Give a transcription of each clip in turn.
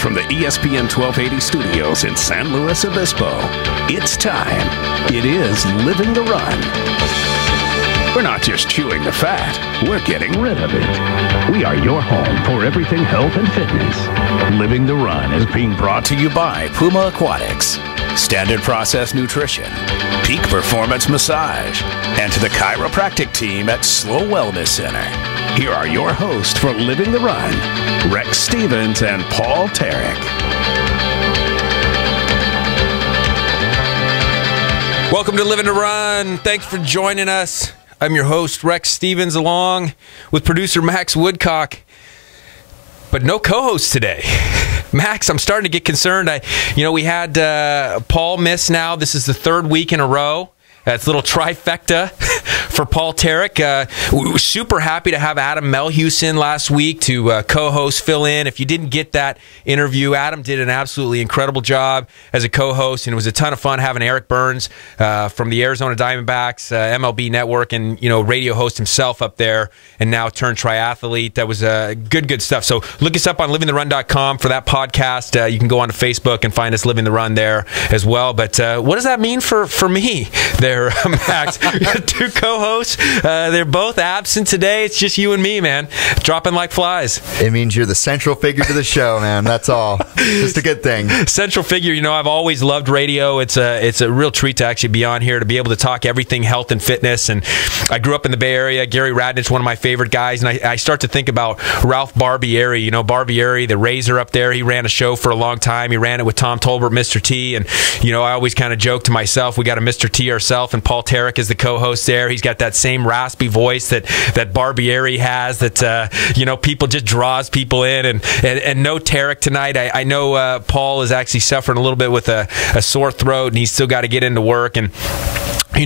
Live from the ESPN 1280 studios in San Luis Obispo, it's time. It is Living the Run. We're not just chewing the fat, we're getting rid of it. We are your home for everything health and fitness. Living the Run is being brought to you by Puma Aquatics, Standard Process Nutrition, Peak Performance Massage, and to the chiropractic team at Slow Wellness Center. Here are your hosts for Living the Run, Rex Stevens and Paul Tarek. Welcome to Living the Run. Thanks for joining us. I'm your host, Rex Stevens, along with producer Max Woodcock. But no co-host today. Max, I'm starting to get concerned. We had Paul miss now. This is the third week in a row. It's a little trifecta for Paul Tarek. We were super happy to have Adam Melhuse in last week to co-host, fill in. If you didn't get that interview, Adam did an absolutely incredible job as a co-host, and it was a ton of fun having Eric Burns from the Arizona Diamondbacks, MLB Network, and radio host himself up there, and now turned triathlete. That was good stuff. So look us up on livingtherun.com for that podcast. You can go on to Facebook and find us Living the Run there as well. But what does that mean for me there, Max? Two co-hosts. They're both absent today. It's just you and me, man. Dropping like flies. It means you're the central figure to the show, man. That's all. Just a good thing. Central figure. I've always loved radio. It's a real treat to actually be on here, to be able to talk everything health and fitness. And I grew up in the Bay Area. Gary Radnich's one of my favorite guys. And I start to think about Ralph Barbieri. Barbieri, the Razor up there. He ran a show for a long time. He ran it with Tom Tolbert, Mr. T. And, I always kind of joke to myself, we got a Mr. T ourselves, and Paul Tarek is the co-host there. He's got that same raspy voice that Barbieri has, that people just draws people in, and no Tarek tonight. I know Paul is actually suffering a little bit with a sore throat, and he's still got to get into work. And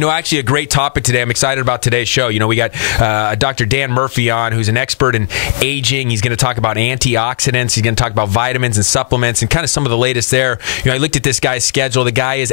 actually a great topic today. I'm excited about today's show. We got Dr. Dan Murphy on, who's an expert in aging. He's going to talk about antioxidants. He's going to talk about vitamins and supplements and kind of some of the latest there. I looked at this guy's schedule. The guy is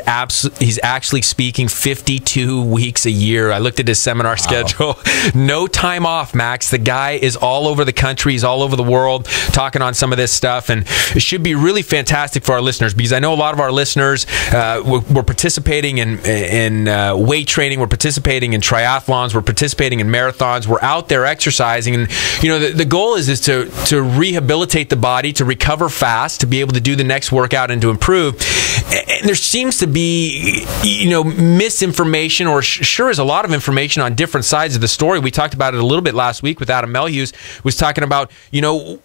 he's actually speaking 52 weeks a year. I looked at his seminar schedule. No time off, Max. The guy is all over the country. He's all over the world talking on some of this stuff, and it should be really fantastic for our listeners, because I know a lot of our listeners were participating in weight training, we're participating in triathlons, we're participating in marathons, we're out there exercising, and the goal is to rehabilitate the body, to recover fast, to be able to do the next workout and to improve. And there seems to be misinformation, or sure is a lot of information on different sides of the story. We talked about it a little bit last week with Adam Melhuse, was talking about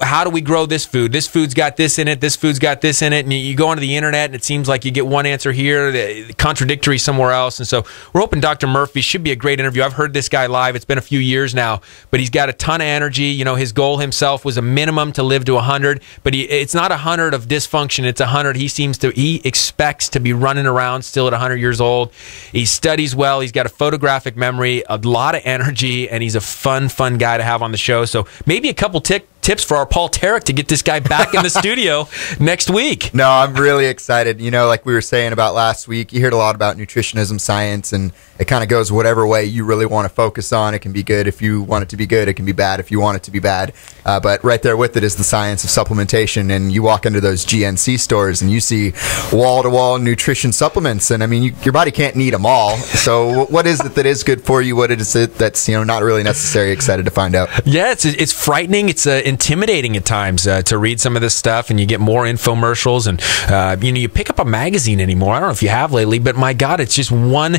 how do we grow this food? This food's got this in it, this food's got this in it, and you go onto the internet and it seems like you get one answer here, contradictory somewhere else. And so we're hoping Dr. Murphy should be a great interview. I've heard this guy live. It's been a few years now, but he's got a ton of energy. His goal himself was a minimum to live to 100, but it's not 100 of dysfunction. It's 100. He expects to be running around still at 100 years old. He studies well. He's got a photographic memory, a lot of energy, and he's a fun guy to have on the show. So maybe a couple tips for our Paul Tarek to get this guy back in the studio next week. No, I'm really excited. Like we were saying about last week, you heard a lot about nutritionism science, and it kind of goes whatever way you really want to focus on. It can be good if you want it to be good. It can be bad if you want it to be bad. But right there with it is the science of supplementation. And you walk into those GNC stores and you see wall-to-wall nutrition supplements. And your body can't need them all. So what is it that is good for you? What is it that's not really necessary? Excited to find out. Yeah, it's frightening. It's intimidating at times to read some of this stuff, and you get more infomercials, and you pick up a magazine anymore. I don't know if you have lately, but my God, it's just one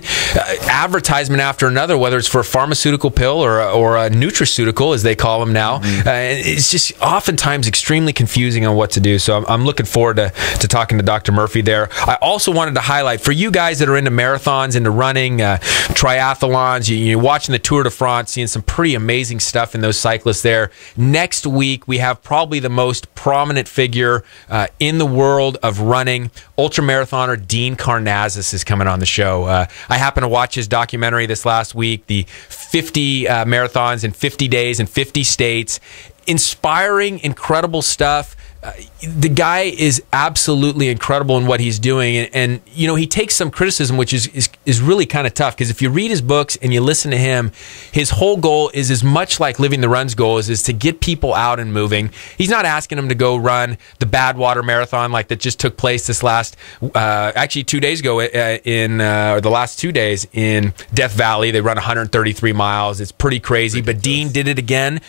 advertisement after another, whether it's for a pharmaceutical pill or a nutraceutical, as they call them now. It's just oftentimes extremely confusing on what to do. So I'm looking forward to talking to Dr. Murphy there. I also wanted to highlight, for you guys that are into marathons, into running, triathlons, you're watching the Tour de France, seeing some pretty amazing stuff in those cyclists there. Next week, we have probably the most prominent figure in the world of running. Ultramarathoner Dean Karnazes is coming on the show. I happened to watch his documentary this last week, the 50 marathons in 50 days in 50 states. Inspiring, incredible stuff. the guy is absolutely incredible in what he's doing. And you know, he takes some criticism, which is really kind of tough, because if you read his books and you listen to him, his whole goal is as much like Living the Run's goal is to get people out and moving. He's not asking them to go run the Badwater Marathon like that just took place this last, actually 2 days ago or the last 2 days in Death Valley. They run 133 miles. It's pretty crazy. But Dean did it again.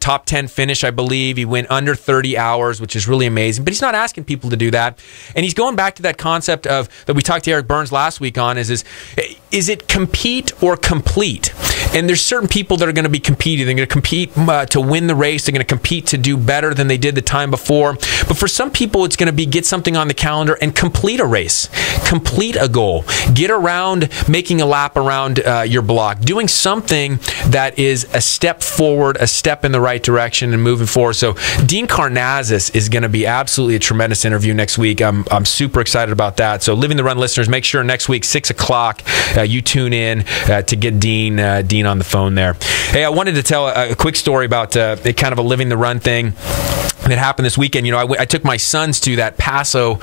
Top 10 finish, I believe. He went under 30 hours, which is really amazing. But he's not asking people to do that. And he's going back to that concept of that we talked to Eric Burns last week on is it compete or complete? And there's certain people that are going to be competing. They're going to compete to win the race. They're going to compete to do better than they did the time before. But for some people, it's going to be get something on the calendar and complete a race, complete a goal, get around making a lap around your block, doing something that is a step forward, a step in the right direction and moving forward. So Dean Karnazes is going to be absolutely a tremendous interview next week. I'm super excited about that. So Living the Run listeners, make sure next week, 6 o'clock, you tune in to get Dean on the phone there. Hey, I wanted to tell a quick story about kind of a Living the Run thing that happened this weekend. You know, I took my sons to that Paso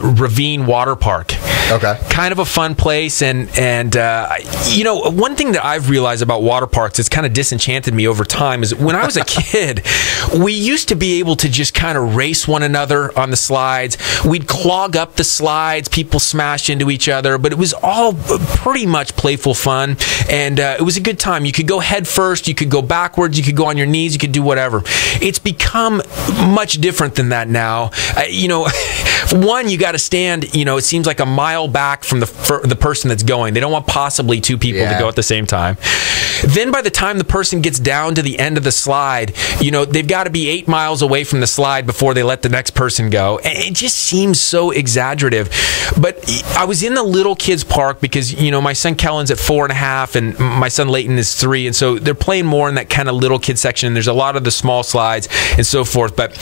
Ravine Water Park. Okay. Kind of a fun place. And you know, one thing that I've realized about water parks that's kind of disenchanted me over time is when I was a kid, we used to be able to just kind of race one another on the slides. We'd clog up the slides. People smash into each other. But it was all pretty much playful fun. And it was a good time. You could go head first. You could go backwards. You could go on your knees. You could do whatever. It's become much different than that now. You know, one, you got to stand, you know, it seems like a mile back from the person that's going. They don't want possibly two people to go at the same time. Then by the time the person gets down to the end of the slide, you know, they've got to be 8 miles away from the slide before they let the next person go. And it just seems so exaggerative. But I was in the little kids park because, you know, my son Kellen's at 4.5 and my son Leighton is 3. And so they're playing more in that kind of little kid section. There's a lot of the small slides and so forth. But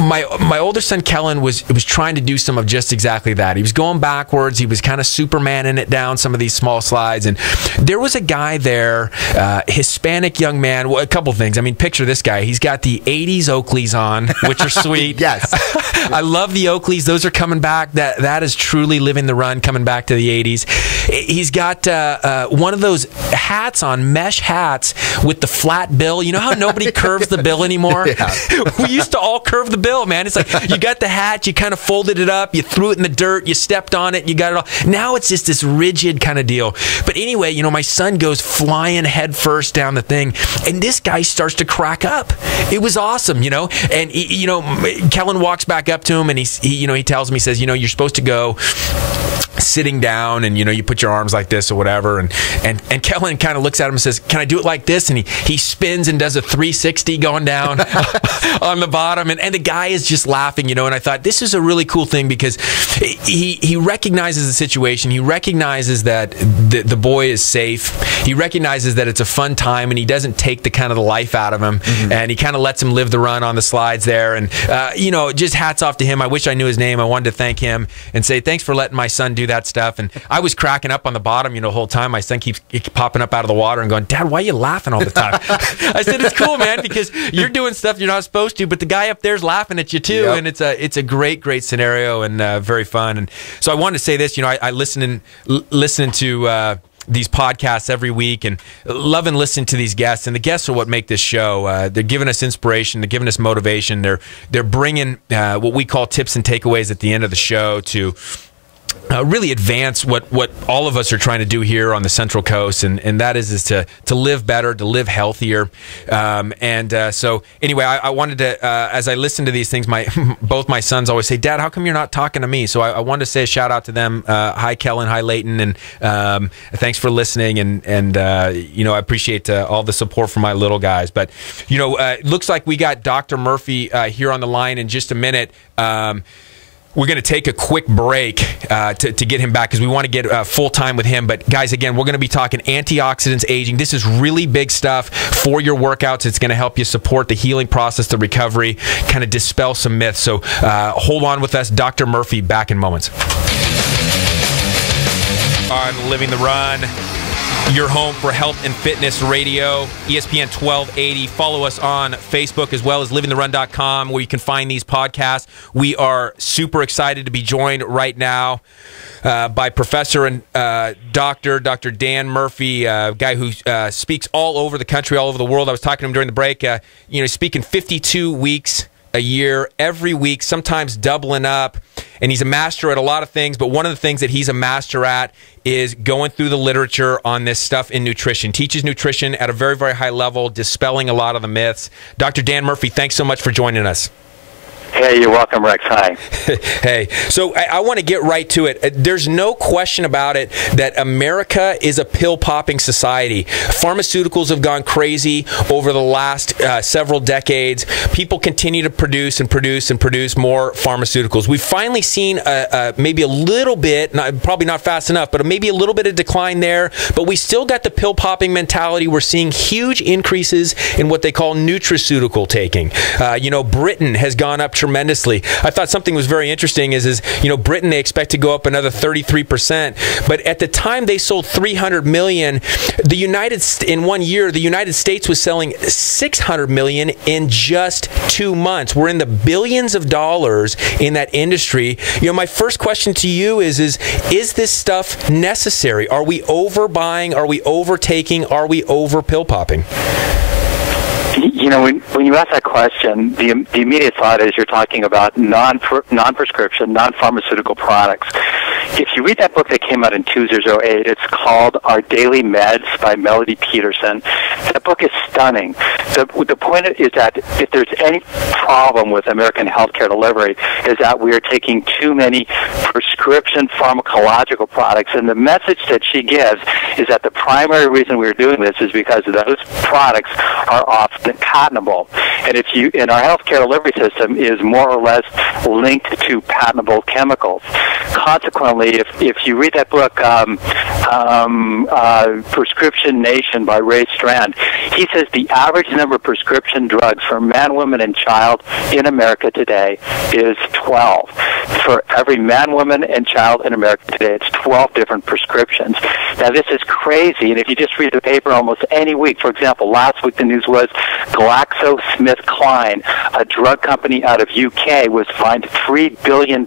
my older son Kellen was trying to do some of just exactly that. He was going backwards. He was kind of Supermaning it down some of these small slides. And there was a guy there, Hispanic young man. Well, a couple things. I mean, picture this guy. He's got the 80s Oakleys on, which are sweet. Yes. I love the Oakleys. Those are coming back. That is truly Living the Run, coming back to the 80s. He's got one of those hats on, mesh hats with the flat bill. You know how nobody curves the bill anymore? Yeah. We used to all curve the bill, man. It's like you got the hat, you kind of folded it up, you threw it in the dirt, you stepped on it, you got it all. Now it's just this rigid kind of deal. But anyway, you know, my son goes flying head first down the thing, and this guy starts to crack up. It was awesome, you know. And you know, Kellen walks back up to him, and he tells him, he says, you know, you're supposed to go sitting down, and you know, you put your arms like this or whatever, and Kellen kind of looks at him and says, can I do it like this? And he spins and does a 360 going down on the bottom, and the guy is just laughing, you know. And I thought this is a really cool thing because he recognizes the situation. He recognizes that the boy is safe. He recognizes that it's a fun time, and he doesn't take the kind of the life out of him. Mm-hmm. And he kind of lets him live the run on the slides there. And you know, just hats off to him. I wish I knew his name. I wanted to thank him and say thanks for letting my son do that stuff. And I was cracking up on the bottom, you know, the whole time. My son keeps popping up out of the water and going, Dad, why are you laughing all the time? I said, it's cool, man, because you're doing stuff you're not supposed to, but the guy up there's laughing at you too. Yep. And it's a great scenario and very fun. And so I wanted to say this, you know, I listen to these podcasts every week and love and listen to these guests, and the guests are what make this show. They're giving us inspiration, they're giving us motivation, they're bringing what we call tips and takeaways at the end of the show to really advance what all of us are trying to do here on the Central Coast, and that is to live better, to live healthier. So anyway, I wanted to, as I listen to these things, both my sons always say, Dad, how come you're not talking to me? So I wanted to say a shout out to them. Hi, Kellen. Hi, Leighton. And thanks for listening. And you know, I appreciate all the support from my little guys. But, you know, it looks like we got Dr. Murphy here on the line in just a minute. We're going to take a quick break to get him back because we want to get full time with him. But guys, again, we're going to be talking antioxidants, aging. This is really big stuff for your workouts. It's going to help you support the healing process, the recovery, kind of dispel some myths. So hold on with us. Dr. Murphy, back in moments. On Living the Run. your home for health and fitness radio, ESPN 1280. Follow us on Facebook as well as livingtherun.com, where you can find these podcasts. We are super excited to be joined right now by Professor and Dr. Dan Murphy, a guy who speaks all over the country, all over the world. I was talking to him during the break. Speaking 52 weeks a year, every week, sometimes doubling up. And he's a master at a lot of things, but one of the things that he's a master at is going through the literature on this stuff in nutrition. Teaches nutrition at a very, very high level, dispelling a lot of the myths. Dr. Dan Murphy, thanks so much for joining us. Hey, you're welcome, Rex. Hi. Hey, so I want to get right to it. There's no question about it that America is a pill-popping society. Pharmaceuticals have gone crazy over the last several decades. People continue to produce and produce and produce more pharmaceuticals. We've finally seen maybe a little bit, probably not fast enough, but maybe a little bit of decline there. But we still got the pill-popping mentality. We're seeing huge increases in what they call nutraceutical taking. Britain has gone up tremendously. I thought something was very interesting is Britain, they expect to go up another 33%, but at the time they sold 300 million, in 1 year, the United States was selling 600 million in just 2 months. We're in the billions of dollars in that industry. My first question to you is this stuff necessary? Are we overbuying? Are we overtaking? Are we over pill popping? When you ask that question, the immediate thought is you're talking about non-prescription, non-pharmaceutical products. If you read that book that came out in 2008, it's called Our Daily Meds by Melody Peterson. That book is stunning. The point is that if there's any problem with American healthcare delivery is that we are taking too many prescription pharmacological products, and the message that she gives is that the primary reason we're doing this is because those products are often patentable. And our healthcare delivery system is more or less linked to patentable chemicals. Consequently, if you read that book, Prescription Nation by Ray Strand, he says the average number of prescription drugs for man, woman, and child in America today is 12. For every man, woman, and child in America today, it's 12 different prescriptions. Now, this is crazy, and if you just read the paper almost any week, for example, last week the news was GlaxoSmithKline, a drug company out of UK, was fined $3 billion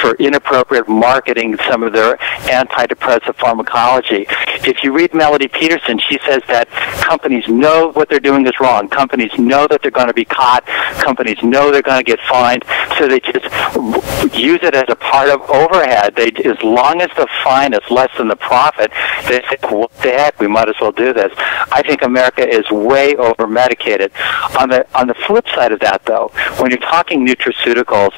for inappropriate marketing some of their antidepressant pharmacology. If you read Melody Peterson, she says that companies know what they're doing is wrong. Companies know that they're going to be caught. Companies know they're going to get fined, so they just use it as a part of overhead. As long as the fine is less than the profit, they say, what the heck, we might as well do this. I think America is way over-medicated. On the flip side of that, though, when you're talking nutraceuticals,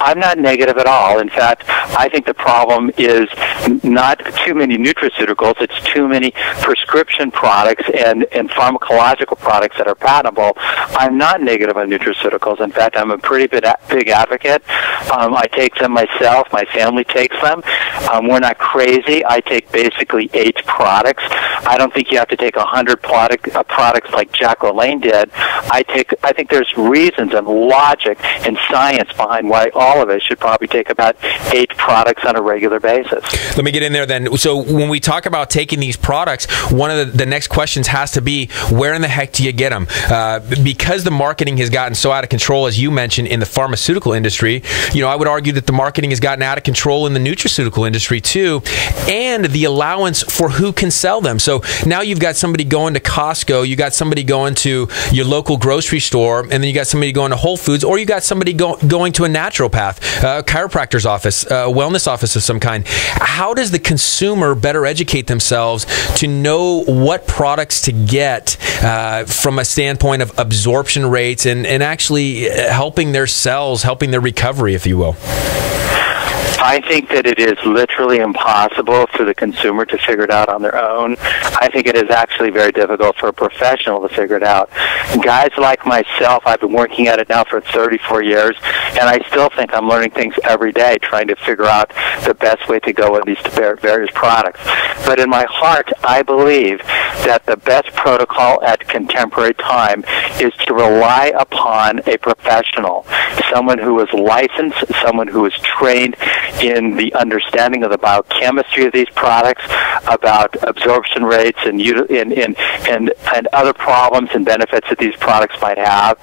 I'm not negative at all. In fact, I think the problem is not too many nutraceuticals, it's too many prescription products and pharmacological products that are patentable. I'm not negative on nutraceuticals. In fact, I'm a pretty big advocate. I take them myself. My family takes them. We're not crazy. I take basically 8 products. I don't think you have to take 100 products like Jack LaLanne did. I think there's reasons and logic and science behind why all of us should probably take about 8 products on a regular basis. Let me get in there then. So when we talk about taking these products, one of the next questions has to be, where in the heck do you get them? Because the marketing has gotten so out of control, as you mentioned, in the pharmaceutical industry, I would argue that the marketing has gotten out of control in the nutraceutical industry too, and the allowance for who can sell them. So now you've got somebody going to Costco, you got somebody going to your local grocery store, and then you got somebody going to Whole Foods, or you got somebody going to a naturopath, a chiropractor's office, a wellness office of some kind. How does the consumer better educate themselves to know what products to get from a standpoint of absorption rates and actually helping their cells, helping their recovery, if you will? I think that it is literally impossible for the consumer to figure it out on their own. I think it is actually very difficult for a professional to figure it out. Guys like myself, I've been working at it now for 34 years, and I still think I'm learning things every day, trying to figure out the best way to go with these various products. But in my heart, I believe that the best protocol at contemporary time is to rely upon a professional, someone who is licensed, someone who is trained in the understanding of the biochemistry of these products, about absorption rates and other problems and benefits that these products might have.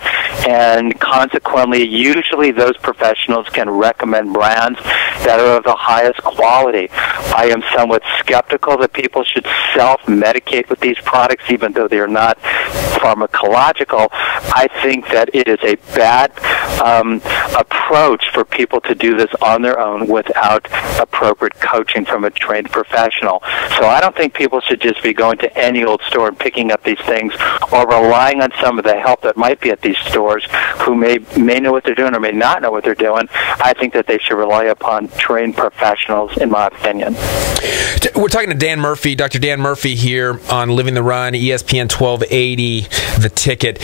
And consequently, usually those professionals can recommend brands that are of the highest quality. I am somewhat skeptical that people should self-medicate with these products, even though they are not pharmacological. I think that it is a bad approach for people to do this on their own without appropriate coaching from a trained professional. So I don't think people should just be going to any old store and picking up these things, or relying on some of the help that might be at these stores who may know what they're doing or may not know what they're doing. I think that they should rely upon trained professionals, in my opinion. We're talking to Dan Murphy, Dr. Dan Murphy here on Living the Run, ESPN 1280, The Ticket.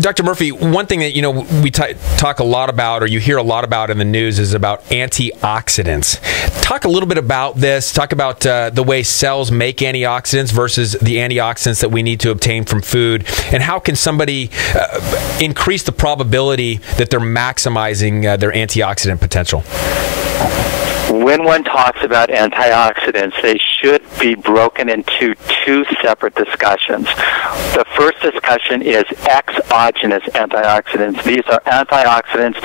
Dr. Murphy, one thing that we talk a lot about, or you hear a lot about in the news, is about antioxidants. Talk a little bit about this. Talk about the way cells make antioxidants versus the antioxidants that we need to obtain from food, and how can somebody increase the probability that they're maximizing their antioxidant potential? When one talks about antioxidants, they should be broken into two separate discussions. The first discussion is exogenous antioxidants. These are antioxidants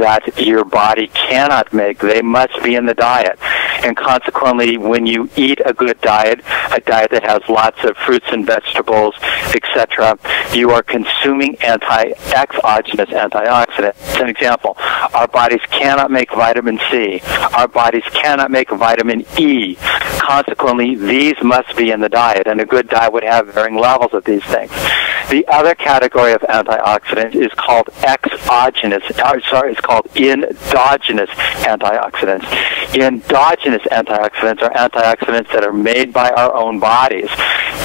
that your body cannot make. They must be in the diet. And consequently, when you eat a good diet, a diet that has lots of fruits and vegetables, etc., you are consuming exogenous antioxidants. As an example, our bodies cannot make vitamin C. Our bodies cannot make vitamin E. Consequently, these must be in the diet, and a good diet would have varying levels of these things. The other category of antioxidants is called it's called endogenous antioxidants. Endogenous antioxidants are antioxidants that are made by our own bodies.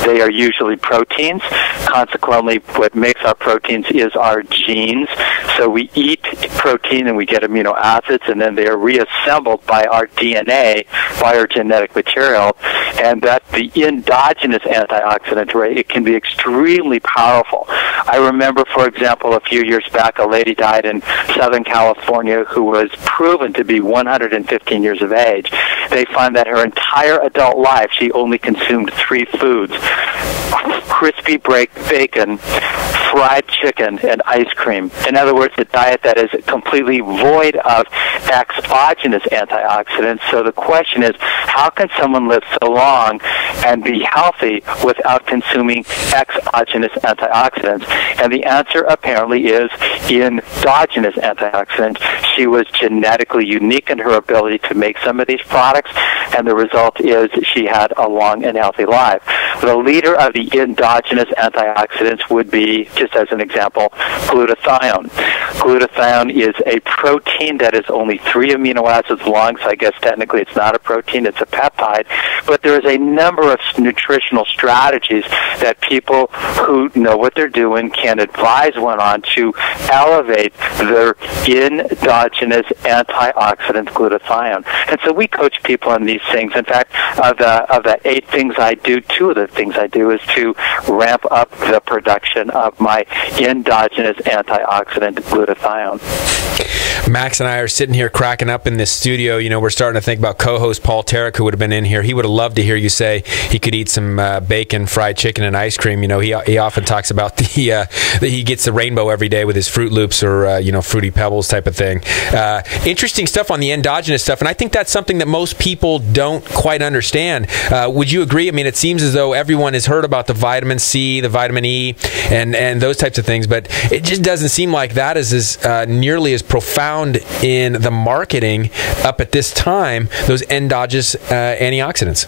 They are usually proteins. Consequently, what makes our proteins is our genes. So we eat protein and we get amino acids, and then they are reassembled by our DNA, by our genetic material, and that the endogenous antioxidant rate, it can be extremely powerful. I remember, for example, a few years back, a lady died in Southern California who was proven to be 115 years of age. They find that her entire adult life, she only consumed 3 foods: crispy bacon, fried chicken, and ice cream. In other words, a diet that is completely void of exogenous antioxidants. So the question is, how can someone live so long and be healthy without consuming exogenous antioxidants? And the answer apparently is endogenous antioxidants. She was genetically unique in her ability to make some of these products, and the result is she had a long and healthy life. The leader of the endogenous antioxidants would be, just as an example, glutathione. Glutathione is a protein that is only 3 amino acids long, so I guess technically it's not a protein, it's a peptide. But there is a number of nutritional strategies that people who know what they're doing can advise one on to elevate their endogenous antioxidant glutathione. And so we coach people on these things. In fact, of the 8 things I do, 2 of the things I do is to ramp up the production of my endogenous antioxidant glutathione. Max and I are sitting here cracking up in this studio. We're starting to think about co-host Paul Tarek, who would have been in here. He would have loved to hear you say he could eat some bacon, fried chicken, and ice cream. He often talks about that he gets the rainbow every day with his Fruit Loops or Fruity Pebbles type of thing. Interesting stuff on the endogenous stuff, and I think that's something that most people don't quite understand. Would you agree? I mean, it seems as though everyone has heard about the vitamin C, the vitamin E, and those types of things, but it just doesn't seem like that is nearly as profound in the marketing up at this time, those endogenous antioxidants.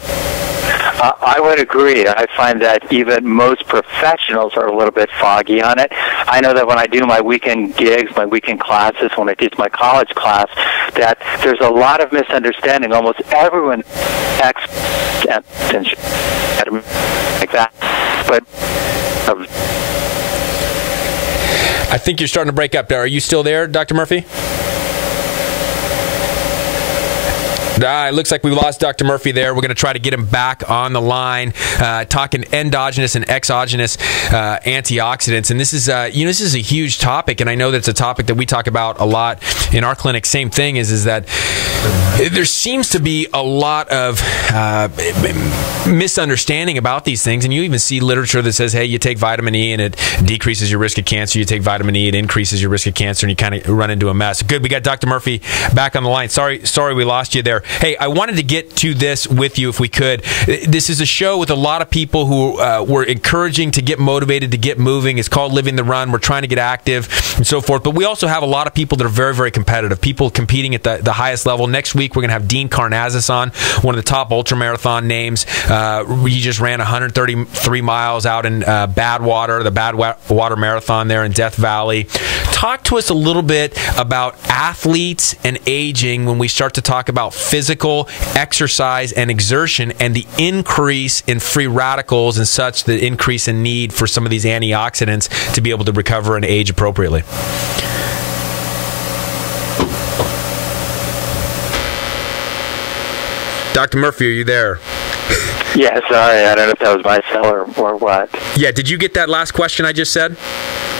I would agree. I find that even most professionals are a little bit foggy on it. I know that when I do my weekend gigs, my weekend classes, when I teach my college class, that there's a lot of misunderstanding. Almost everyone acts like that. But I think you're starting to break up there. Are you still there, Dr. Murphy? It looks like we lost Dr. Murphy there. We're going to try to get him back on the line, talking endogenous and exogenous antioxidants. And this is, this is a huge topic, and I know that's a topic that we talk about a lot in our clinic. Same thing is that there seems to be a lot of misunderstanding about these things, and you even see literature that says, hey, you take vitamin E and it decreases your risk of cancer. You take vitamin E, it increases your risk of cancer, and you kind of run into a mess. Good, we got Dr. Murphy back on the line. Sorry we lost you there. Hey, I wanted to get to this with you if we could. This is a show with a lot of people who we're encouraging to get motivated, to get moving. It's called Living the Run. We're trying to get active and so forth. But we also have a lot of people that are very, very competitive, people competing at the highest level. Next week, we're going to have Dean Karnazes on, one of the top ultramarathon names. He just ran 133 miles out in Badwater, the Badwater Marathon there in Death Valley. Talk to us a little bit about athletes and aging when we start to talk about physical exercise and exertion and the increase in free radicals and such, the increase in need for some of these antioxidants to be able to recover and age appropriately. Dr. Murphy, are you there? Yeah, sorry. I don't know if that was my cell or what. Yeah, did you get that last question I just said?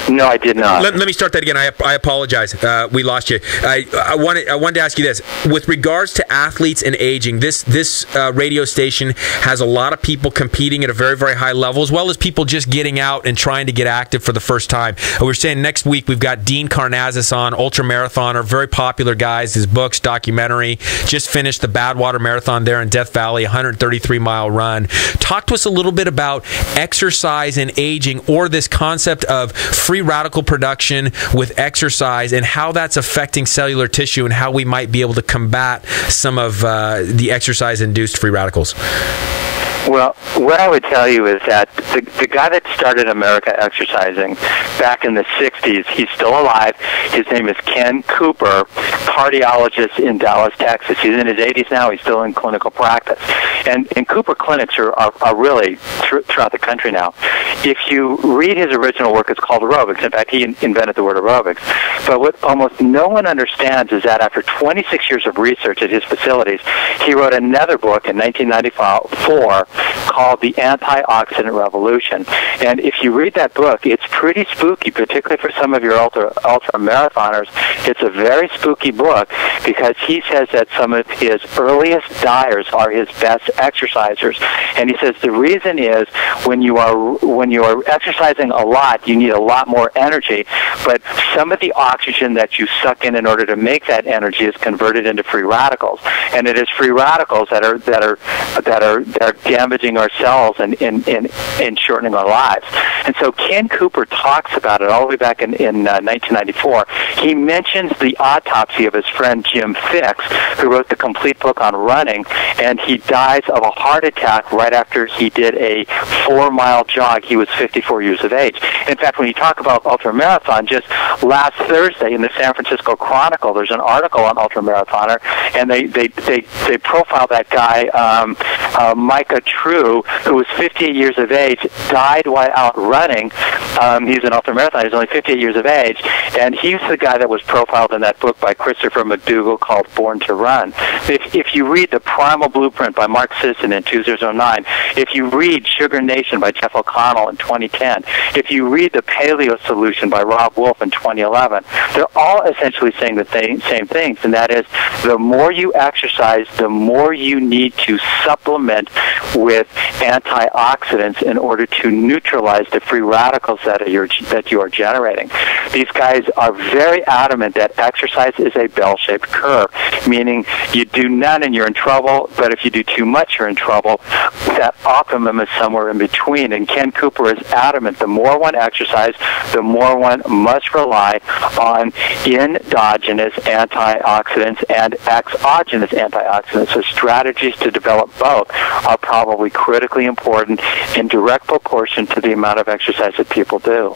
No, I did not. Let me start that again. I apologize. We lost you. I wanted to ask you this. With regards to athletes and aging, this radio station has a lot of people competing at a very, very high level, as well as people just getting out and trying to get active for the first time. We're saying next week we've got Dean Karnazes on, ultramarathoner, very popular guys. His books, documentary, just finished the Badwater Marathon there in Death Valley, 133-mile run. Talk to us a little bit about exercise and aging, or this concept of free radical production with exercise and how that's affecting cellular tissue and how we might be able to combat some of the exercise-induced free radicals. Well, what I would tell you is that the guy that started America exercising back in the 60s, he's still alive. His name is Ken Cooper, cardiologist in Dallas, Texas. He's in his 80s now. He's still in clinical practice. And Cooper clinics are really throughout the country now. If you read his original work, it's called aerobics. In fact, he invented the word aerobics. But what almost no one understands is that after 26 years of research at his facilities, he wrote another book in 1994 called The Antioxidant Revolution. And if you read that book, it's pretty spooky, particularly for some of your ultra marathoners. It's a very spooky book because he says that some of his earliest diers are his best exercisers. And he says the reason is when you are exercising a lot, you need a lot more energy, but some of the oxygen that you suck in order to make that energy is converted into free radicals. And it is free radicals that are damaging our cells and shortening our lives. And so Ken Cooper talks about it all the way back in 1994. He mentions the autopsy of his friend Jim Fix, who wrote the complete book on running, and he dies of a heart attack right after he did a 4-mile jog. He was 54 years of age. In fact, when you talk about ultramarathon, just last Thursday in the San Francisco Chronicle, there's an article on ultramarathoner, and they profile that guy, Micah True, who was 58 years of age, died while out running. He's an ultramarathoner. He's only 58 years of age, and he's the guy that was profiled in that book by Christopher McDougall called Born to Run. If you read The Primal Blueprint by Mark Sisson in 2009, if you read Sugar Nation by Jeff O'Connell in 2010, if you read The Paleo Solution by Rob Wolf in 2011, they're all essentially saying the same things, and that is the more you exercise, the more you need to supplement with antioxidants in order to neutralize the free radicals that you are generating. These guys are very adamant that exercise is a bell-shaped curve, meaning you do none and you're in trouble, but if you do too much, you're in trouble. That optimum is somewhere in between, and Ken Cooper is adamant the more one exercises, the more one must rely on endogenous antioxidants and exogenous antioxidants. So strategies to develop both are probably critically important in direct proportion to the amount of exercise that people do.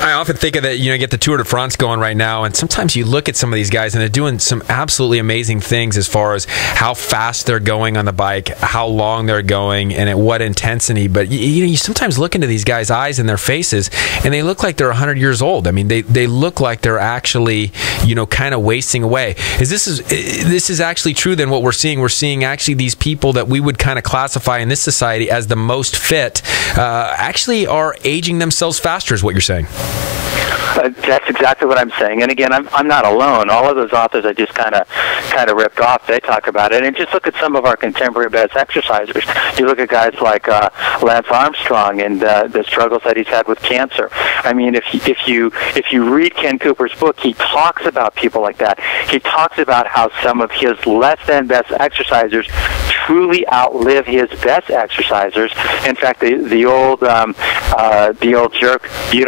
I often think of that, you get the Tour de France going right now, and sometimes you look at some of these guys and they're doing some absolutely amazing things as far as how fast they're going on the bike, how long they're going, and at what intensity. But you sometimes look into these guys' eyes and their faces, and they look like they're 100 years old. I mean, they look like they're actually, kind of wasting away. This is actually true then what we're seeing? We're seeing actually these people that we would kind of classify in this society as the most fit actually are aging themselves faster, is what you're saying. That's exactly what I'm saying. And again, I'm not alone. All of those authors I just kind of ripped off, they talk about it. And just look at some of our contemporary best exercisers. You look at guys like Lance Armstrong and the struggles that he's had with cancer. I mean, if you read Ken Cooper's book, he talks about people like that. He talks about how some of his less than best exercisers truly outlive his best exercisers. In fact, the old joke, you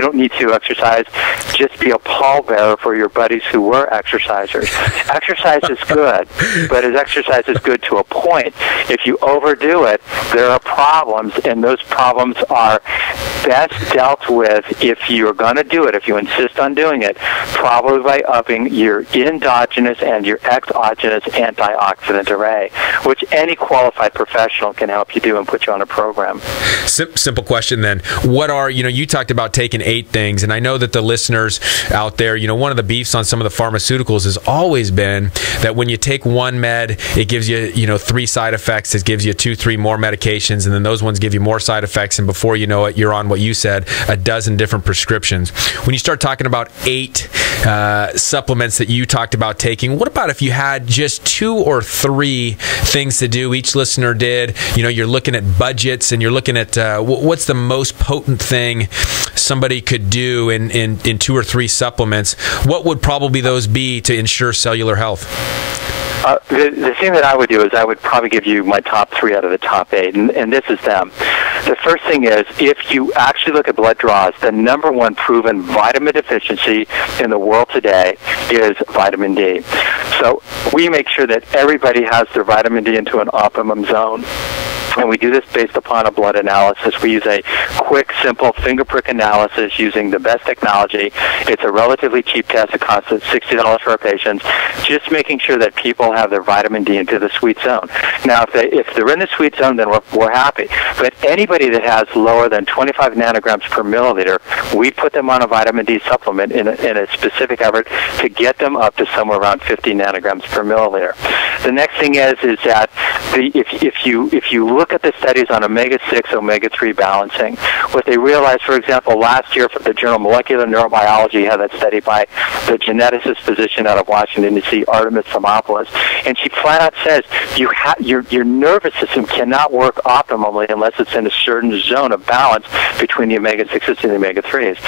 don't need to exercise, just be a pallbearer for your buddies who were exercisers. Exercise is good, but exercise is good to a point. If you overdo it, there are problems, and those problems are best dealt with if you're going to do it, if you insist on doing it, probably by upping your endogenous and your exogenous antioxidant array, which any qualified professional can help you do and put you on a program. Simple question then. What are, you talked about taking 8 things, and I know that the listeners out there, one of the beefs on some of the pharmaceuticals has always been that when you take one med, it gives you, 3 side effects. It gives you 2-3 more medications, and then those ones give you more side effects, and before you know it, you're on what you said, a dozen different prescriptions. When you start talking about 8 supplements that you talked about taking, what about if you had just 2 or 3 things to do? Each listener did. You're looking at budgets, and you're looking at what's the most potent thing somebody could do in 2 or 3 supplements. What would probably those be to ensure cellular health? The thing that I would do is I would probably give you my top 3 out of the top 8, and this is them. The first thing is, if you actually look at blood draws, the number 1 proven vitamin deficiency in the world today is vitamin D. So we make sure that everybody has their vitamin D into an optimum zone. And we do this based upon a blood analysis. We use a quick, simple finger prick analysis using the best technology. It's a relatively cheap test. It costs us $60 for our patients. Just making sure that people have their vitamin D into the sweet zone. Now, if they're in the sweet zone, then we're happy. But anybody that has lower than 25 nanograms per milliliter, we put them on a vitamin D supplement in a specific effort to get them up to somewhere around 50 nanograms per milliliter. The next thing is that if you look at the studies on omega-6, omega-3 balancing, what they realized, for example, last year for the journal Molecular Neurobiology had that study by the geneticist physician out of Washington, D.C., Artemis Thermopoulos, and she flat out says your nervous system cannot work optimally unless it's in a certain zone of balance between the omega-6s and the omega-3s.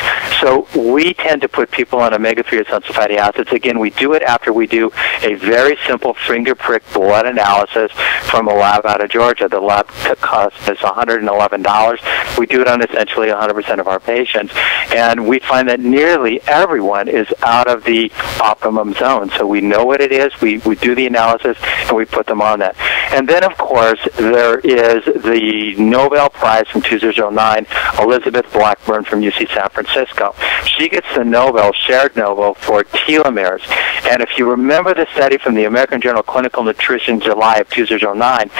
So we tend to put people on omega-3 essential fatty acids. Again, we do it after we do a very simple finger prick blood analysis from a lab out of Georgia. The lab costs us $111. We do it on essentially 100% of our patients, and we find that nearly everyone is out of the optimum zone. So we know what it is, we do the analysis, and we put them on that. And then, of course, there is the Nobel Prize from 2009, Elizabeth Blackburn from UC San Francisco. She gets the Nobel, shared Nobel, for telomeres. And if you remember the study from the American Journal of Clinical Nutrition, July of 2009,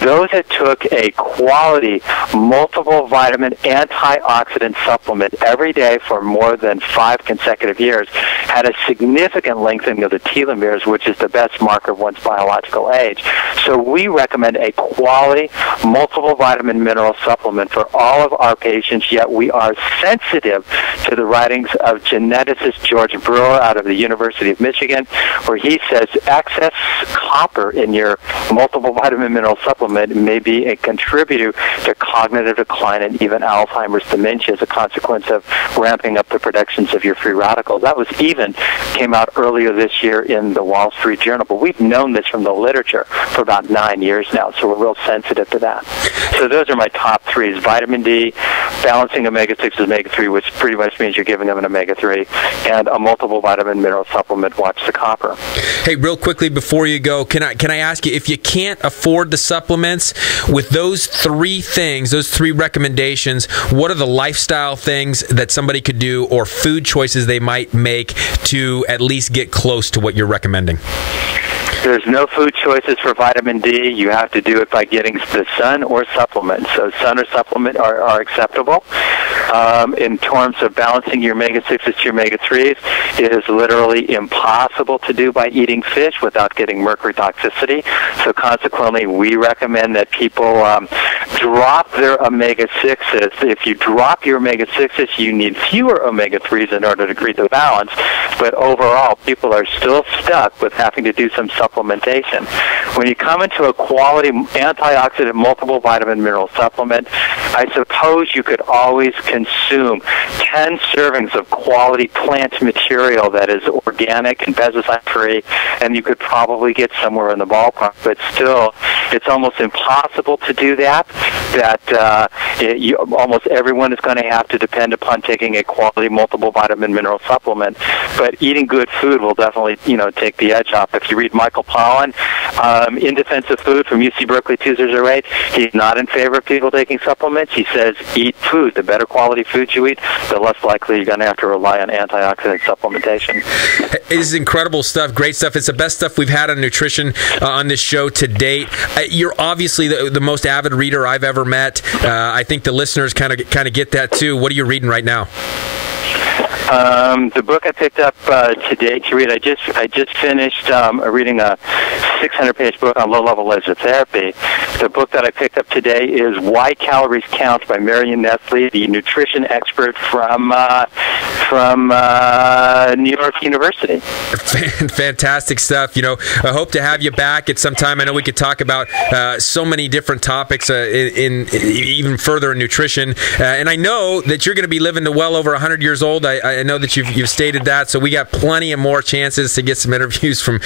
those that took a quality multiple vitamin antioxidant supplement every day for more than 5 consecutive years had a significant lengthening of the telomeres, which is the best marker of one's biological age. So we recommend a quality multiple vitamin mineral supplement for all of our patients, yet we are sensitive to the writings of geneticist George Brewer out of the University of Michigan, where he says excess copper in your multiple vitamin mineral supplement may be a contributor to cognitive decline and even Alzheimer's dementia as a consequence of ramping up the productions of your free radicals. That came out earlier this year in the Wall Street Journal, but we've known this from the literature for about 9 years now, so we're real sensitive to that. So those are my top three: is vitamin D, balancing omega-6 with omega-3, which pretty much means you're giving them an omega-3, and a multiple vitamin mineral supplement. Watch the copper. Hey, real quickly before you go, can I ask you, if you can't afford the supplements, with those three things, those three recommendations, what are the lifestyle things that somebody could do or food choices they might make to at least get close to what you're recommending? There's no food choices for vitamin D. You have to do it by getting the sun or supplement. So sun or supplement are acceptable. In terms of balancing your omega-6s to your omega-3s, it is literally impossible to do by eating fish without getting mercury toxicity. So consequently, we recommend that people drop their omega-6s. If you drop your omega-6s, you need fewer omega-3s in order to create the balance. But overall, people are still stuck with having to do some supplementation. When you come into a quality antioxidant multiple vitamin mineral supplement, I suppose you could always consume 10 servings of quality plant material that is organic and pesticide-free, and you could probably get somewhere in the ballpark. But still, it's almost impossible to do that. Almost everyone is going to have to depend upon taking a quality multiple vitamin mineral supplement. But eating good food will definitely, take the edge off. If you read Michael Pollan, In Defense of Food from UC Berkeley 2008, he's not in favor of people taking supplements. He says eat food. The better quality food you eat, the less likely you're going to have to rely on antioxidant supplementation. This is incredible stuff, great stuff. It's the best stuff we've had on nutrition on this show to date. You're obviously the most avid reader I've ever met. I think the listeners kind of get that too. What are you reading right now? The book I picked up today to read, I just finished reading a 600-page book on low-level laser therapy. The book that I picked up today is Why Calories Count by Marion Nestle, the nutrition expert from New York University. Fantastic stuff. I hope to have you back at some time. I know we could talk about so many different topics in even further in nutrition. And I know that you're going to be living to well over 100 years old. I know that you've stated that, so we got plenty of more chances to get some interviews from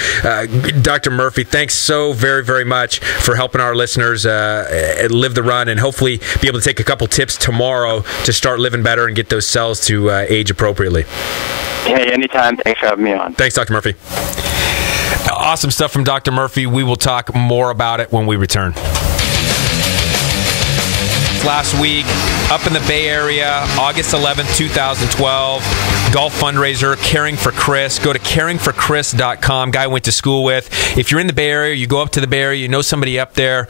Dr. Murphy. Thanks so very, very much for helping our listeners live the run and hopefully be able to take a couple tips tomorrow to start living better and get those cells to age appropriately. Hey, anytime. Thanks for having me on. Thanks, Dr. Murphy. Awesome stuff from Dr. Murphy. We will talk more about it when we return. Last week, up in the Bay Area, August 11th, 2012, golf fundraiser, Caring for Chris. Go to caringforchris.com. Guy I went to school with. If you're in the Bay Area, you go up to the Bay Area, you know somebody up there.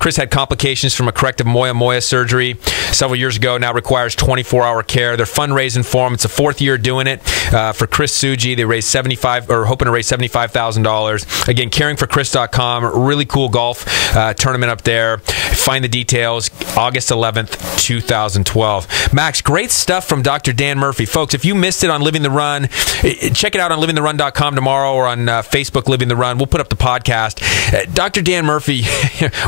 Chris had complications from a corrective moya surgery several years ago. Now requires 24-hour care. They're fundraising for him. It's the fourth year doing it. For Chris Suji, they raised hoping to raise $75,000. Again, caringforchris.com. Really cool golf tournament up there. Find the details. August 11th, 2012. Max, great stuff from Dr. Dan Murphy. Folks, if you missed it on Living the Run, check it out on livingtherun.com tomorrow or on Facebook Living the Run. We'll put up the podcast. Dr. Dan Murphy,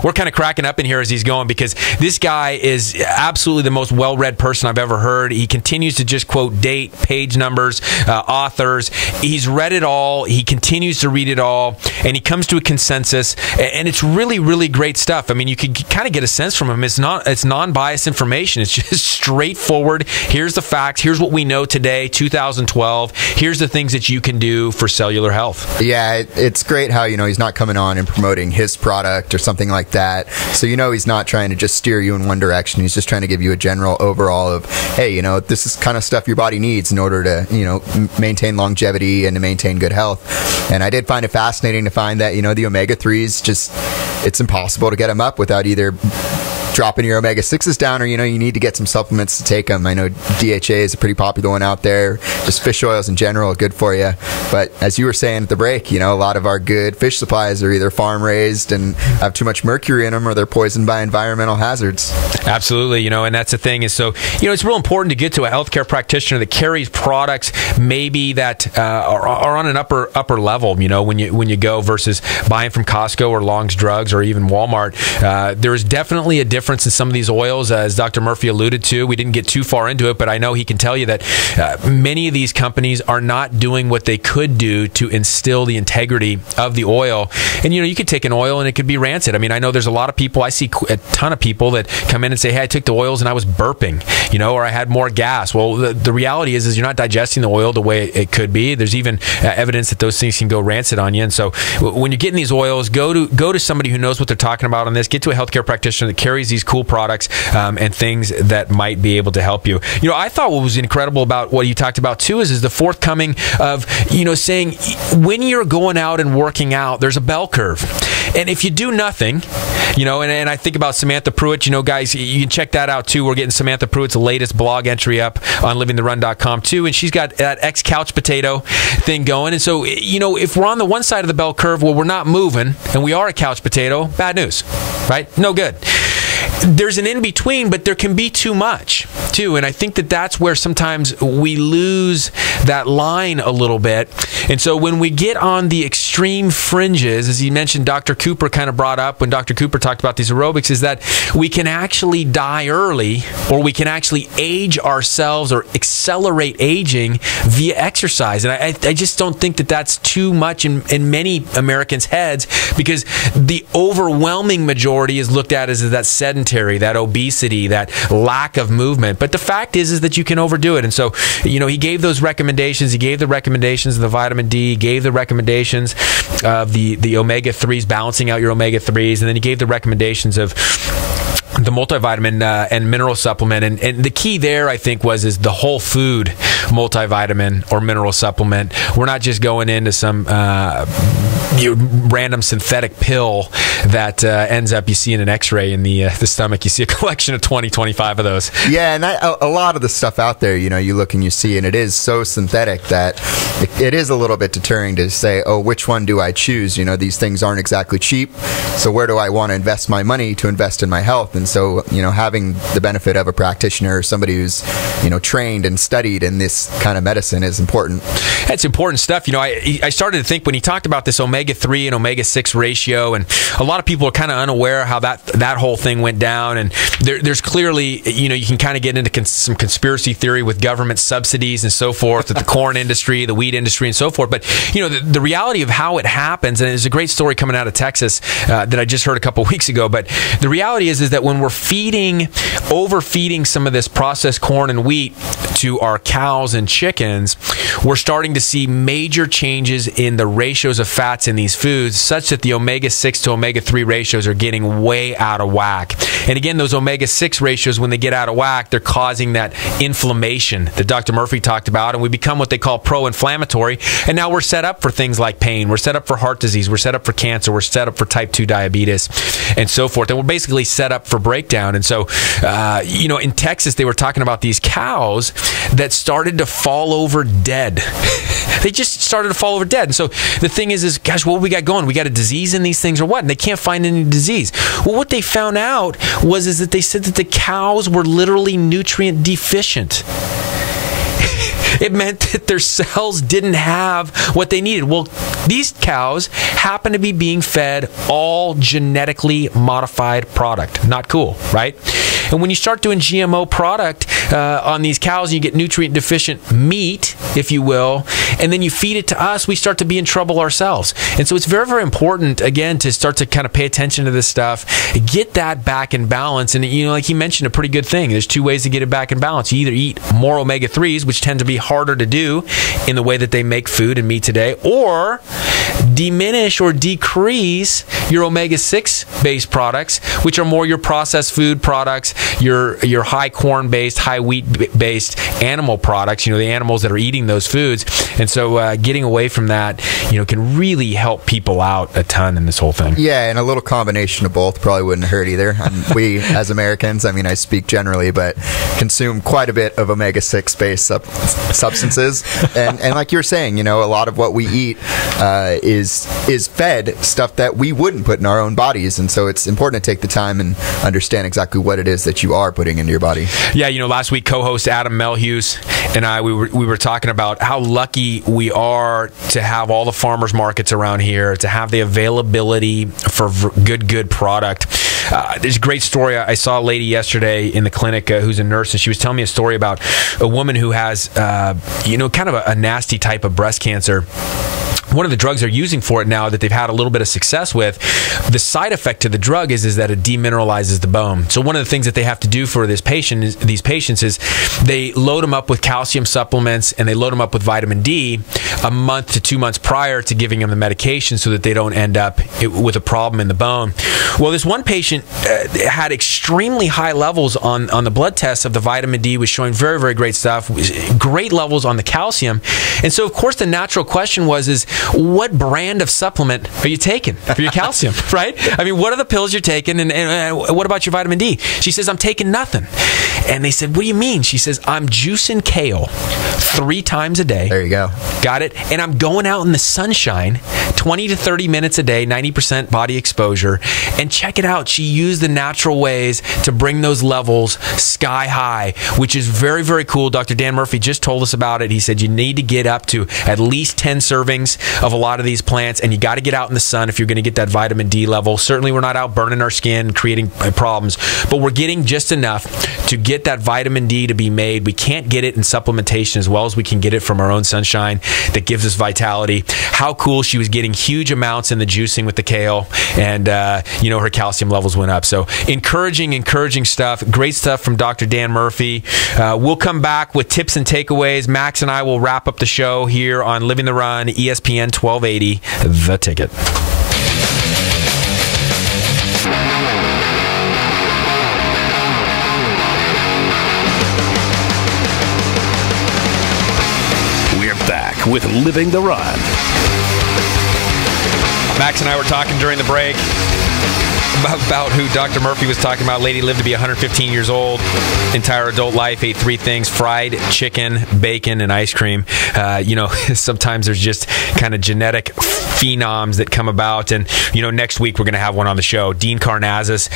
we're kind of cracking up in here as he's going because this guy is absolutely the most well-read person I've ever heard. He continues to just quote date, page numbers, authors. He's read it all. He continues to read it all, and he comes to a consensus, and it's really, really great stuff. I mean, you can kind of get a sense from him. It's non-biased information. It's just straightforward. Here's the facts. Here's what we know today, 2012. Here's the things that you can do for cellular health. Yeah, it's great how, he's not coming on and promoting his product or something like that. So, he's not trying to just steer you in one direction. He's just trying to give you a general overall of, hey, this is kind of stuff your body needs in order to, maintain longevity and to maintain good health. And I did find it fascinating to find that, the omega-3s it's impossible to get them up without either dropping your omega-6s down or, you need to get some supplements to take them. I know DHA is a pretty popular one out there. Just fish oils in general are good for you. But as you were saying at the break, a lot of our good fish supplies are either farm-raised and have too much mercury in them or they're poisoned by environmental hazards. Absolutely, and that's the thing is so, it's real important to get to a healthcare practitioner that carries products maybe that are on an upper level, when you go versus buying from Costco or Long's Drugs or even Walmart. There is definitely a difference difference in some of these oils, as Dr. Murphy alluded to. We didn't get too far into it, but I know he can tell you that many of these companies are not doing what they could do to instill the integrity of the oil. And, you could take an oil and it could be rancid. I mean, I know there's a lot of people, I see a ton of people that come in and say, hey, I took the oils and I was burping, or I had more gas. Well, the reality is you're not digesting the oil the way it could be. There's even evidence that those things can go rancid on you. And so when you're getting these oils, go to somebody who knows what they're talking about on this. Get to a healthcare practitioner that carries these cool products and things that might be able to help you. I thought what was incredible about what you talked about too is the forthcoming of, saying when you're going out and working out, there's a bell curve. And if you do nothing, and I think about Samantha Pruitt, guys, you can check that out too. We're getting Samantha Pruitt's latest blog entry up on livingtherun.com too. And she's got that ex-couch potato thing going. And so, if we're on the one side of the bell curve where we're not moving and we are a couch potato, bad news, right? No good. There's an in-between, but there can be too much, too. And I think that's where sometimes we lose that line a little bit. And so when we get on the extreme fringes, as you mentioned, Dr. Cooper kind of brought up when Dr. Cooper talked about these aerobics, is that we can actually die early, or we can actually age ourselves or accelerate aging via exercise. And I just don't think that's too much in many Americans' heads, because the overwhelming majority is looked at as that sedentary, that obesity, that lack of movement. But the fact is that you can overdo it. And so, he gave those recommendations. He gave the recommendations of the vitamin D. He gave the recommendations of the omega-3s, balancing out your omega-3s. And then he gave the recommendations of the multivitamin and mineral supplement. And the key there, I think, is the whole food multivitamin or mineral supplement. We're not just going into some random synthetic pill that ends up, you see in an x-ray in the stomach, you see a collection of 20, 25 of those. Yeah, and a lot of the stuff out there, you look and you see, and it is so synthetic that it is a little bit deterring to say, oh, which one do I choose? These things aren't exactly cheap, so where do I want to invest my money to invest in my health? And so, having the benefit of a practitioner or somebody who's, trained and studied in this kind of medicine is important. That's important stuff. I started to think when he talked about this omega-3 and omega-6 ratio, and a lot of people are kind of unaware how that whole thing went down. And there's clearly, you can kind of get into some conspiracy theory with government subsidies and so forth, at the corn industry, the wheat industry, and so forth. But, the reality of how it happens, and there's a great story coming out of Texas that I just heard a couple weeks ago, but the reality is that when we're overfeeding some of this processed corn and wheat to our cows and chickens, we're starting to see major changes in the ratios of fats in these foods, such that the omega-6 to omega-3 ratios are getting way out of whack. And again, those omega-6 ratios, when they get out of whack, they're causing that inflammation that Dr. Murphy talked about, and we become what they call pro-inflammatory. And now we're set up for things like pain. We're set up for heart disease. We're set up for cancer. We're set up for type 2 diabetes and so forth. And we're basically set up for breakdown. And so, in Texas, they were talking about these cows that started to fall over dead. They just started to fall over dead. And so the thing is gosh, what we got going? We got a disease in these things or what? And they can't find any disease. Well, what they found out is that they said that the cows were literally nutrient deficient. It meant that their cells didn't have what they needed. Well, these cows happen to be being fed all genetically modified product. Not cool, right? And when you start doing GMO product on these cows, you get nutrient deficient meat, if you will, and then you feed it to us, we start to be in trouble ourselves. And so it's very, very important, again, to start to kind of pay attention to this stuff, get that back in balance. And, like he mentioned, a pretty good thing. There's two ways to get it back in balance. You either eat more omega-3s, which tend to be harder to do in the way that they make food and meat today, or diminish or decrease your omega-6 based products, which are more your processed food products, your high corn based, high wheat based animal products, the animals that are eating those foods. And so getting away from that, can really help people out a ton in this whole thing. Yeah, and a little combination of both probably wouldn't hurt either. We, as Americans, I speak generally, but consume quite a bit of omega-6 based substances. And like you're saying, you know, a lot of what we eat is fed stuff that we wouldn't put in our own bodies. And so it's important to take the time and understand exactly what it is that you are putting into your body. Yeah, you know, last week co-host Adam Melhuse and I, we were talking about how lucky we are to have all the farmers markets around here, to have the availability for good product. There's a great story. I saw a lady yesterday in the clinic who's a nurse, and she was telling me a story about a woman who has, you know, kind of a nasty type of breast cancer. One of the drugs they're using for it now that they've had a little bit of success with, the side effect to the drug is that it demineralizes the bone. So one of the things that they have to do for these patients is they load them up with calcium supplements and they load them up with vitamin D a month to 2 months prior to giving them the medication so that they don't end up with a problem in the bone. Well, this one patient had extremely high levels on the blood tests of the vitamin D, was showing very great stuff, great levels on the calcium. And so, of course, the natural question is, what brand of supplement are you taking for your calcium, right? I mean, what are the pills you're taking, and what about your vitamin D? She says, I'm taking nothing. And they said, what do you mean? She says, I'm juicing kale 3 times a day. There you go. Got it? And I'm going out in the sunshine 20 to 30 minutes a day, 90% body exposure. And check it out. She used the natural ways to bring those levels sky high, which is very cool. Dr. Dan Murphy just told us about it. He said you need to get up to at least 10 servings of a lot of these plants, and you got to get out in the sun if you're going to get that vitamin D level. Certainly we're not out burning our skin and creating problems, but we're getting just enough to get that vitamin D to be made. We can't get it in supplementation as well as we can get it from our own sunshine that gives us vitality. How cool. She was getting huge amounts in the juicing with the kale, and you know, her calcium levels went up. So encouraging stuff. Great stuff from Dr. Dan Murphy. We'll come back with tips and takeaways. Max and I will wrap up the show here on Living the Run, ESPN 1280, The Ticket. We're back with Living the Run. Max and I were talking during the break about who Dr. Murphy was talking about. Lady lived to be 115 years old, entire adult life, ate 3 things: fried chicken, bacon, and ice cream. You know, sometimes there's just kind of genetic phenoms that come about. And, you know, next week we're going to have one on the show. Dean Karnazes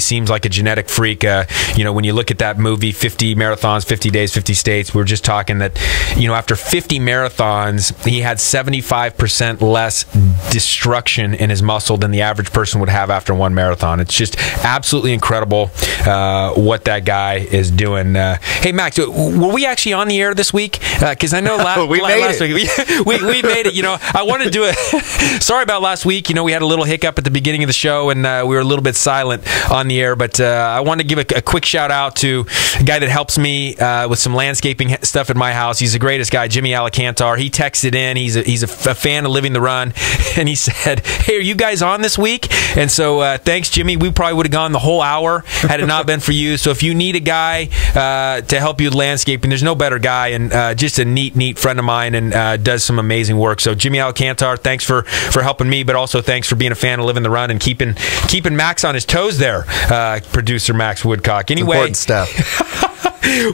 seems like a genetic freak. You know, when you look at that movie, 50 marathons, 50 days, 50 states, we were just talking that, you know, after 50 marathons, he had 75% less destruction in his muscle than the average person would have after one marathon. It's just absolutely incredible what that guy is doing. Hey, Max, were we actually on the air this week? Because I know last week we made it. You know, I wanted to do it. Sorry about last week. You know, we had a little hiccup at the beginning of the show, and we were a little bit silent on the air. But I wanted to give a quick shout out to a guy that helps me with some landscaping stuff at my house. He's the greatest guy, Jimmy Alacantar. He texted in. He's a fan of Living the Run, and he said, "Hey, are you guys on this week?" And so thanks, Jimmy. We probably would have gone the whole hour had it not been for you. So if you need a guy to help you with landscaping, there's no better guy, and just a neat friend of mine, and does some amazing work. So Jimmy Alacantar, thanks for helping me, but also thanks for being a fan of Living the Run and keeping Max on his toes there, producer Max Woodcock. Anyway, important stuff.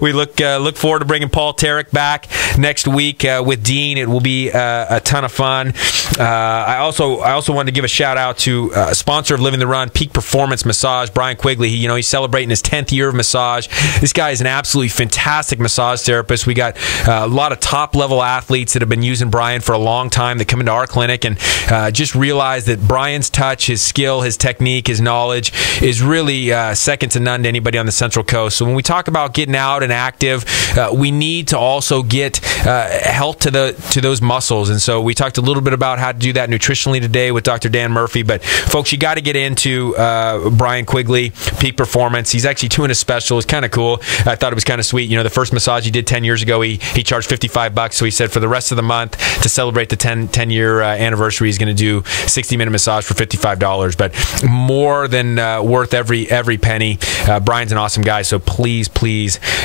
We look forward to bringing Paul Tarek back next week with Dean. It will be a ton of fun. I also wanted to give a shout out to a sponsor of Living the Run, Peak Performance Massage, Brian Quigley. He's celebrating his 10th year of massage. This guy is an absolutely fantastic massage therapist. We got a lot of top level athletes that have been using Brian for a long time that come into our clinic and just realize that Brian's touch, his skill, his technique, his knowledge is really second to none to anybody on the Central Coast. So when we talk about getting out and active, we need to also get health to those muscles. And so we talked a little bit about how to do that nutritionally today with Dr. Dan Murphy. But folks, you got to get into Brian Quigley, Peak Performance. He's actually doing a special. It's kind of cool. I thought it was kind of sweet. You know, the first massage he did 10 years ago, he charged $55. So he said for the rest of the month, to celebrate the 10-year anniversary, he's going to do 60-minute massage for $55. But more than worth every penny. Brian's an awesome guy. So please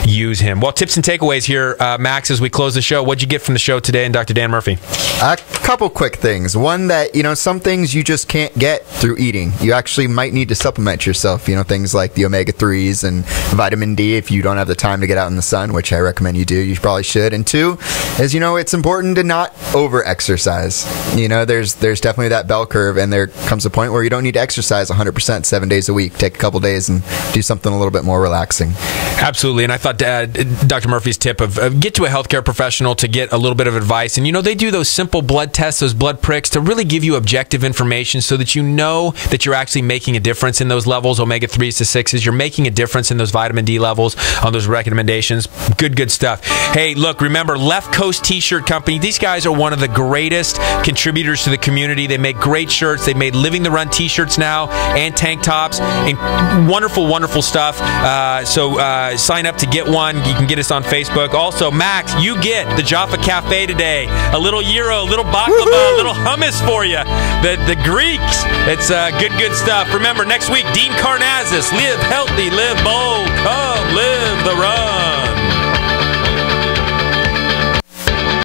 use him. Well, tips and takeaways here, Max, as we close the show. What'd you get from the show today and Dr. Dan Murphy? A couple quick things. One that, some things you just can't get through eating. You actually might need to supplement yourself, things like the omega-3s and vitamin D if you don't have the time to get out in the sun, which I recommend you do. You probably should. And two is, it's important to not over-exercise. There's definitely that bell curve, and there comes a point where you don't need to exercise 100% 7 days a week. Take a couple days and do something a little bit more relaxing. Absolutely. And I thought Dr. Murphy's tip of get to a healthcare professional to get a little bit of advice. And, they do those simple blood tests, those blood pricks, to really give you objective information so that you know that you're actually making a difference in those levels, omega-3s to 6s. You're making a difference in those vitamin D levels on those recommendations. Good stuff. Hey, look, remember, Left Coast T-Shirt Company. These guys are one of the greatest contributors to the community. They make great shirts. They've made Living the Run T-shirts now and tank tops. And wonderful stuff. So sign up to get one. You can get us on Facebook. Also, Max, you get the Jaffa Cafe today. A little gyro, a little baklava, a little hummus for you. The Greeks. It's good stuff. Remember, next week, Dean Karnazes. Live healthy, live bold. Come live the run.